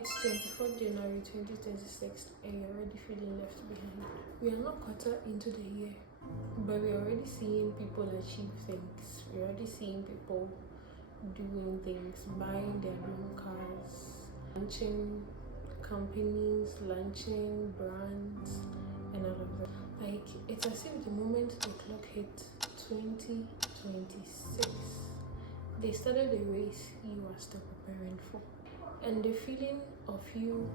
It's 24th January 2026 and you're already feeling left behind. We are not quarter into the year, but we're already seeing people achieve things. We're already seeing people doing things, buying their dream cars, launching companies, launching brands, and all of that. Like, it's as if the moment the clock hit 2026, they started the race you are still preparing for. And the feeling of you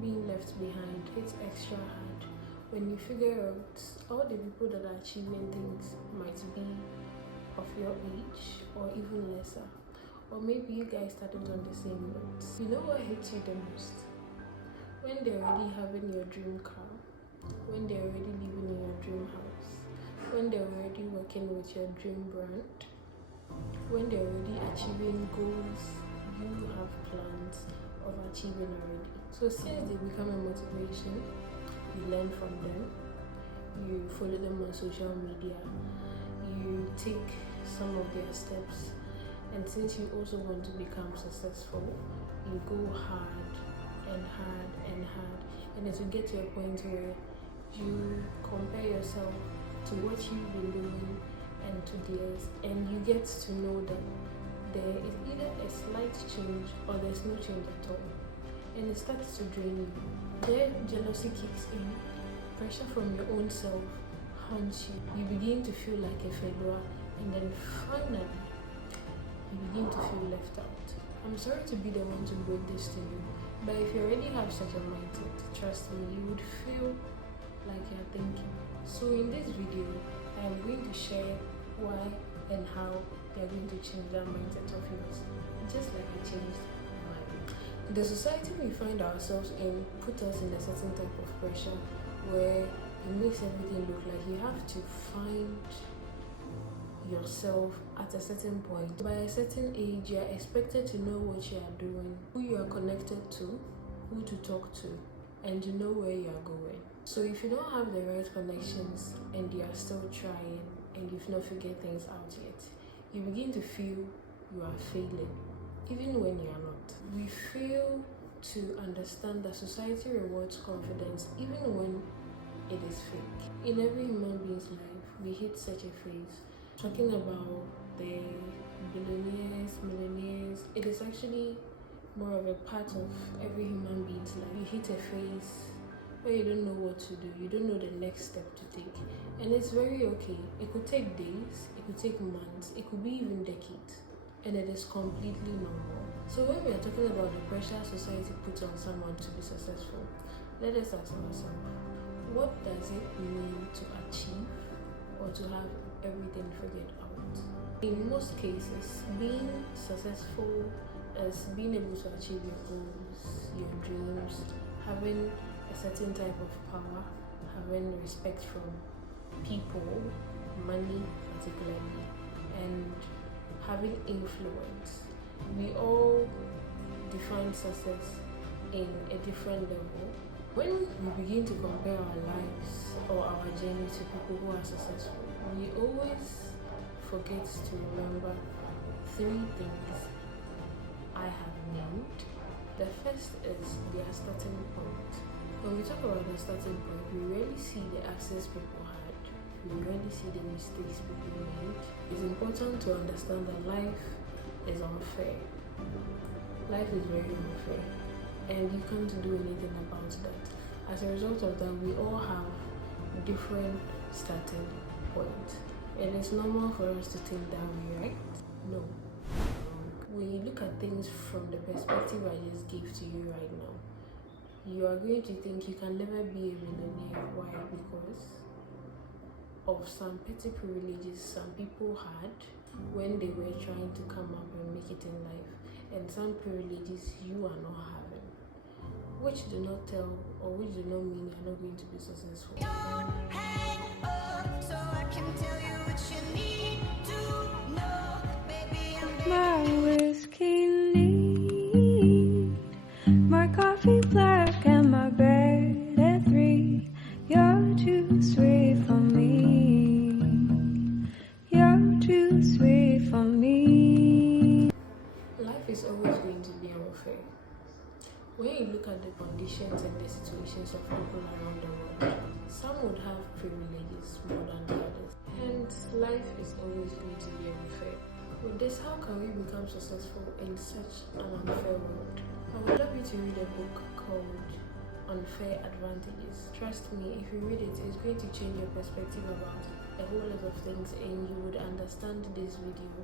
being left behind hits extra hard when you figure out all the people that are achieving things might be of your age or even lesser. Or maybe you guys started on the same notes. You know what hits you the most? When they're already having your dream car, when they're already living in your dream house, when they're already working with your dream brand, when they're already achieving goals you have plans of achieving already. So since they become a motivation, you learn from them, you follow them on social media, you take some of their steps, and since you also want to become successful, you go hard and hard and hard, and as you get to a point where you compare yourself to what you've been doing and to theirs, and you get to know that there is either a slight change or there's no change at all, and it starts to drain you. Then jealousy kicks in, pressure from your own self haunts you. You begin to feel like a failure, and then finally you begin to feel left out. I'm sorry to be the one to break this to you, but if you already have such a mindset, trust me, you would feel like you're thinking. So in this video, I am going to share why and how they're going to change that mindset of yours, just like I changed mine. The society we find ourselves in put us in a certain type of pressure where it makes everything look like you have to find yourself at a certain point. By a certain age, you are expected to know what you are doing, who you are connected to, who to talk to, and you know where you are going. So if you don't have the right connections and you are still trying and you've not figured things out yet, you begin to feel you are failing, even when you are not. We fail to understand that society rewards confidence even when it is fake. In every human being's life, we hit such a phase. Talking about the billionaires, millionaires, it is actually more of a part of every human being's life. You hit a phase where you don't know what to do, you don't know the next step to take, and it's very okay. It could take days, it could take months, it could be even decades, and it is completely normal. So when we are talking about the pressure society puts on someone to be successful, let us ask ourselves, what does it mean to achieve or to have everything figured out? In most cases, being successful is being able to achieve your goals, your dreams, having a certain type of power, having respect from people, money particularly, and having influence. We all define success in a different level. When we begin to compare our lives or our journey to people who are successful, we always forget to remember three things I have named. The first is their starting point. When we talk about the starting point, we rarely see the access people had. We rarely see the mistakes people made. It's important to understand that life is unfair. Life is very unfair, and you can't do anything about that. As a result of that, we all have different starting points. It is normal for us to think that way, right? No. When you look at things from the perspective I just gave to you right now, you are going to think you can never be a millionaire. Why? Because of some petty privileges some people had when they were trying to come up and make it in life, and some privileges you are not having, which do not tell or which do not mean you're not going to be successful. My whiskey neat, my coffee black, and my bed at 3. You're too sweet for me. You're too sweet for me. Life is always going to be unfair. When you look at the conditions and the situations of people around the world, some would have privileges more than the others. Hence, life is always going to be unfair. With this, how can we become successful in such an unfair world? I would love you to read a book called Unfair Advantages. Trust me, if you read it, it's going to change your perspective about a whole lot of things and you would understand this video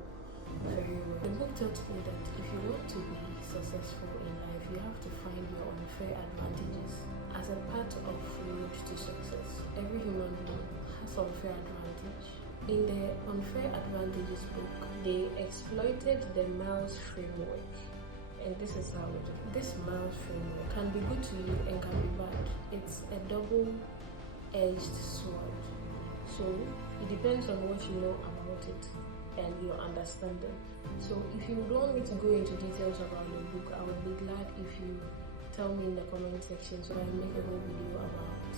very well. The book taught me that if you want to be successful in life, you have to find your unfair advantages as a part of road to success. Every human being has unfair advantage. In the Unfair Advantages book, they exploited the Miles framework. And this is how it is. This Miles framework can be good to you and can be bad. It's a double-edged sword. So it depends on what you know about it and your understanding. So if you don't want me to go into details about the book, I would be glad if you tell me in the comment section so I make a whole video about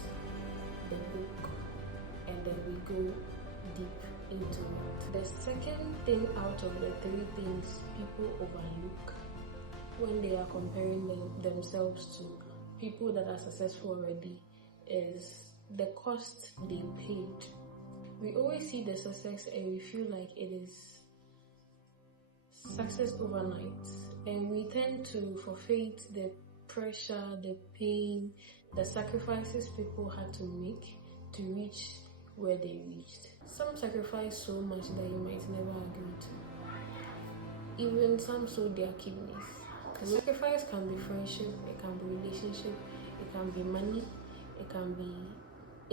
the book and then we go deep into it. The second thing out of the three things people overlook when they are comparing themselves to people that are successful already is the cost they paid. We always see the success and we feel like it is success overnight, and we tend to forfeit the pressure, the pain, the sacrifices people had to make to reach where they reached. Some sacrifice so much that you might never agree to. Even some sold their kidneys. The sacrifice can be friendship, it can be relationship, it can be money, it can be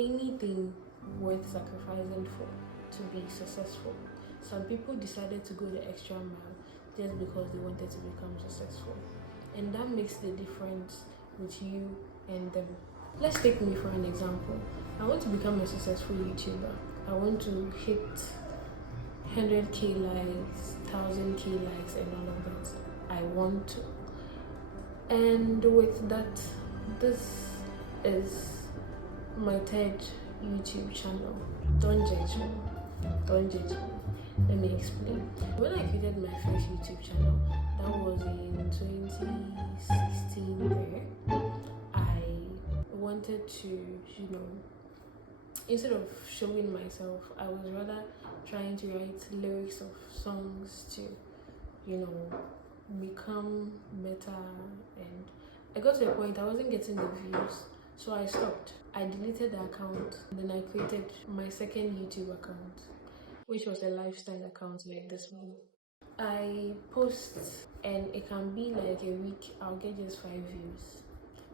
anything worth sacrificing for to be successful. Some people decided to go the extra mile just because they wanted to become successful, and that makes the difference with you and them. Let's take me for an example. I want to become a successful YouTuber. I want to hit 100k likes, 1000k likes and all of that. I want to. And with that, this is my third YouTube channel. Don't judge me. Don't judge me. Let me explain. When I created my first YouTube channel, that was in 2016 there, I wanted to, instead of showing myself, I was rather trying to write lyrics of songs to, become better, and I got to a point I wasn't getting the views, so I stopped. I deleted the account, and then I created my second YouTube account, which was a lifestyle account like this one. I post and it can be like a week, I'll get just 5 views.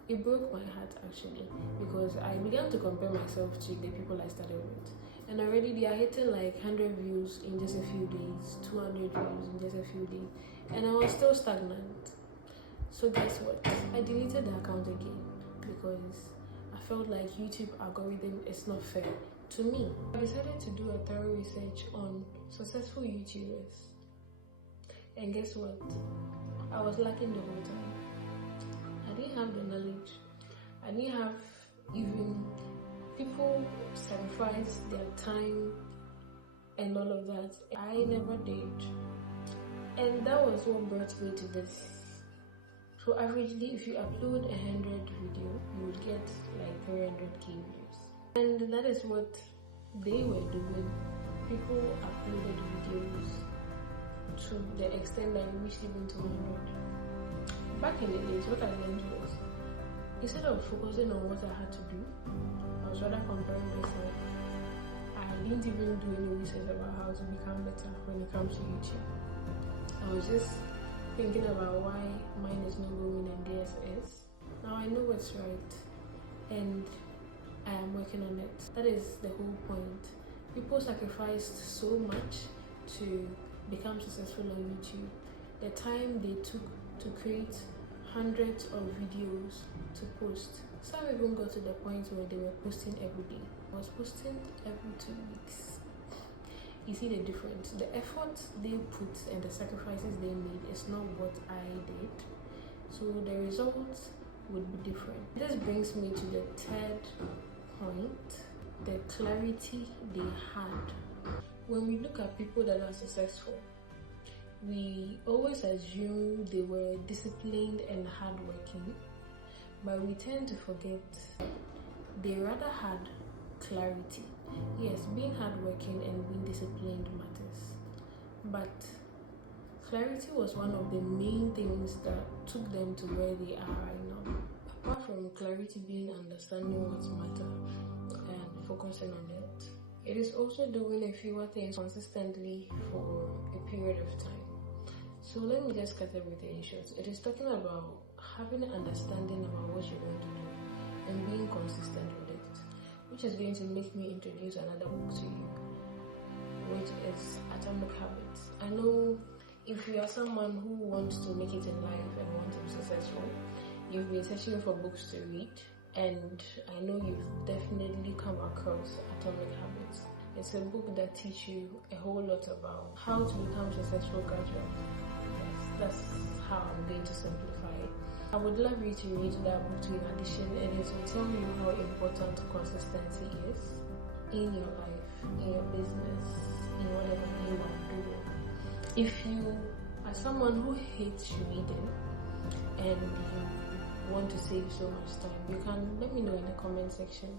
It broke my heart actually, because I began to compare myself to the people I started with, and already they are hitting like 100 views in just a few days, 200 views in just a few days, and I was still stagnant. So guess what? I deleted the account again because I felt like YouTube algorithm is not fair to me. I decided to do a thorough research on successful YouTubers, and guess what? I was lacking the whole time. I didn't have the knowledge. I didn't have even people sacrifice their time and all of that. I never did. And that was what brought me to this. So averagely, if you upload 100 videos, you would get like 300k views. And that is what they were doing. People uploaded videos to the extent that we reached even 200. Back in the days, what I learned was, instead of focusing on what I had to do, I was rather comparing myself. I didn't even do any research about how to become better when it comes to YouTube. I was just thinking about why mine is not going in DSS. Now I know what's right, and I am working on it. That is the whole point. People sacrificed so much to become successful on YouTube. The time they took to create hundreds of videos to post. Some even got to the point where they were posting every day. I was posting every 2 weeks. You see the difference. The effort they put and the sacrifices they made is not what I did. So the results would be different. This brings me to the third point, the clarity they had. When we look at people that are successful, we always assume they were disciplined and hardworking, but we tend to forget they rather had clarity. Yes, being hardworking and being disciplined matters, but clarity was one of the main things that took them to where they are right now. Apart from clarity being understanding what matters and focusing on it, it is also doing a fewer things consistently for a period of time. So let me just cut everything short. It is talking about having an understanding about what you want to do and being consistent with it, which is going to make me introduce another book to you, which is Atomic Habits. I know if you are someone who wants to make it in life and want to be successful, you've been searching for books to read, and I know you've definitely come across Atomic Habits. It's a book that teaches you a whole lot about how to become successful gradually. Yes, that's how I'm going to simplify it. I would love you to read that book too. In addition, it will tell you how important consistency is in your life, in your business, in whatever you are doing. If you are someone who hates reading and you want to save so much time, you can let me know in the comment section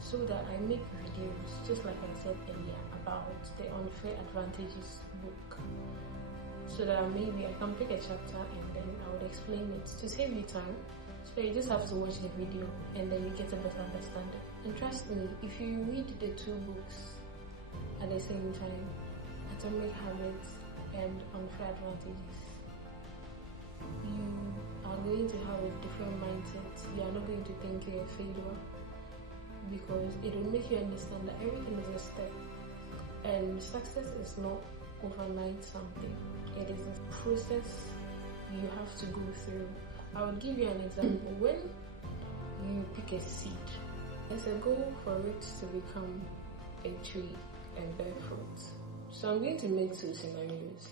so that I make videos, just like I said earlier, about the Unfair Advantages book, so that maybe I can pick a chapter and then I would explain it to save you time. So you just have to watch the video and then you get a better understanding. And trust me, if you read the two books at the same time, Atomic Habits and Unfair Advantages, you are going to have a different mindset. You are not going to think you're a failure, because it will make you understand that everything is a step, and success is not overnight something. It is a process you have to go through. I will give you an example. When you pick a seed, there's a goal for it to become a tree and bear fruit. So I'm going to make two scenarios,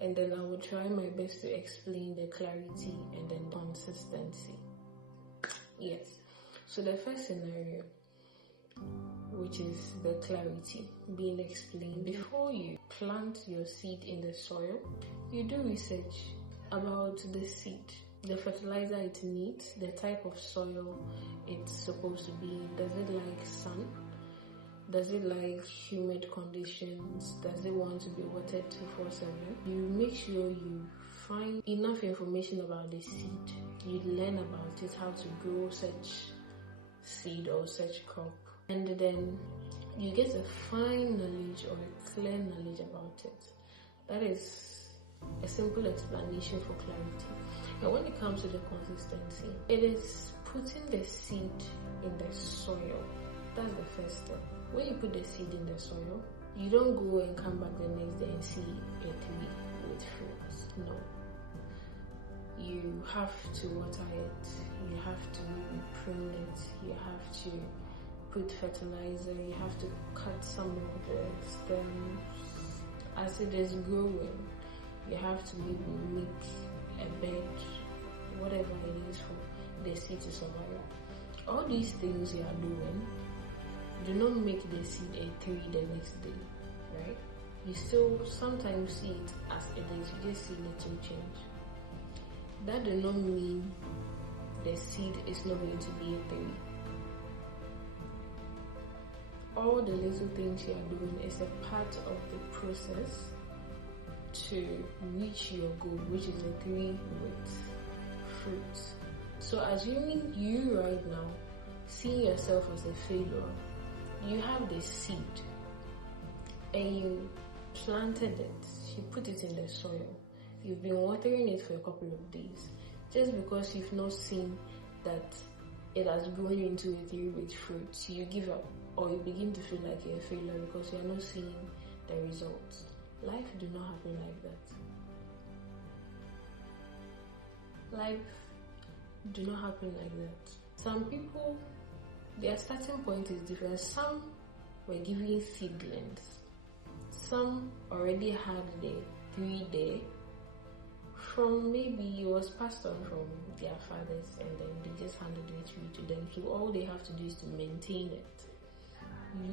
and then I will try my best to explain the clarity and then consistency. Yes. So the first scenario, which is the clarity being explained. Before you plant your seed in the soil, you do research about the seed, the fertilizer it needs, the type of soil it's supposed to be in. Does it like sun? Does it like humid conditions? Does it want to be watered 24/7? You make sure you find enough information about the seed. You learn about it, how to grow such seed or such crop, and then you get a fine knowledge or a clear knowledge about it. That is a simple explanation for clarity. And when it comes to the consistency, it is putting the seed in the soil. That's the first step. When you put the seed in the soil, you don't go and come back the next day and see a tree with fruits. No. You have to water it, you have to prune it, you have to put fertilizer, you have to cut some of the stems. As it is growing, you have to maybe make a bed, whatever it is for the seed to survive. All these things you are doing do not make the seed a tree the next day, right? You still sometimes see it as it is, you just see little change. That does not mean the seed is not going to be a tree. All the little things you are doing is a part of the process to reach your goal, which is a tree with fruits. So assuming you right now see yourself as a failure, you have the seed and you planted it, you put it in the soil, you've been watering it for a couple of days. Just because you've not seen that it has grown into a tree with fruits, you give up, or you begin to feel like you're a failure because you're not seeing the results. Life do not happen like that. Life do not happen like that. Some people, their starting point is different. Some were given seedlings. Some already had the tree there. From maybe it was passed on from their fathers and then they just handed the tree to them. So all they have to do is to maintain it.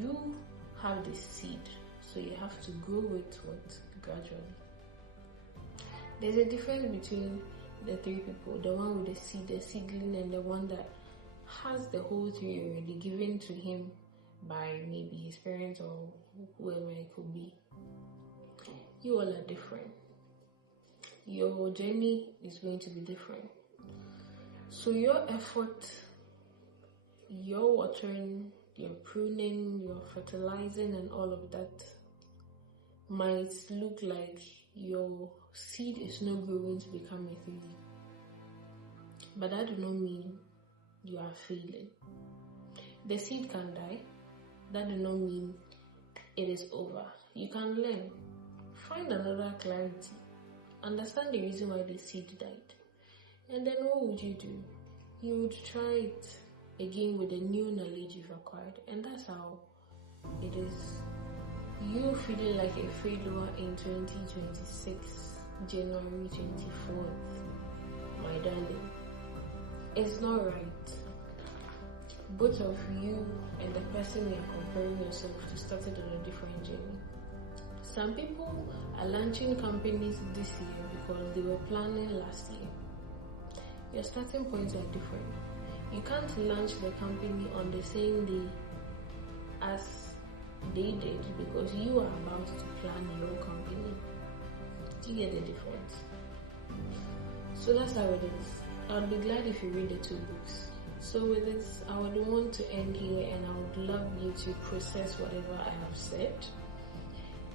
You have the seed, so you have to grow it gradually. There's a difference between the three people, the one with the seed, the seedling, and the one that has the whole tree already given to him by maybe his parents or whoever it could be. You all are different. Your journey is going to be different. So your effort, your watering, your pruning, your fertilizing, and all of that might look like your seed is not growing to become a tree. But that does not mean you are failing. The seed can die. That does not mean it is over. You can learn. Find another clarity. Understand the reason why the seed died. And then what would you do? You would try it again with the new knowledge you've acquired. And that's how it is. You feeling like a failure in 2026, January 24th, my darling, it's not right. Both of you and the person you're comparing yourself to started on a different journey. Some people are launching companies this year because they were planning last year. Your starting points are different. You can't launch the company on the same day as they did because you are about to plan your company. Do you get the difference? So that's how it is. I would be glad if you read the two books. So with this, I would want to end here, and I would love you to process whatever I have said.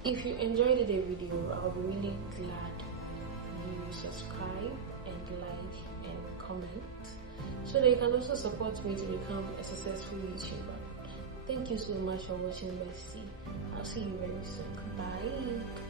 If you enjoyed the video, I would be really glad you subscribe and like and comment so that you can also support me to become a successful YouTuber. Thank you so much for watching Bestie. I'll see you very soon. Bye.